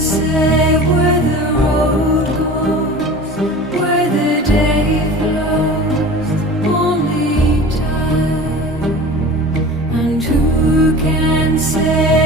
say where the road goes, where the day flows? Only time. And who can say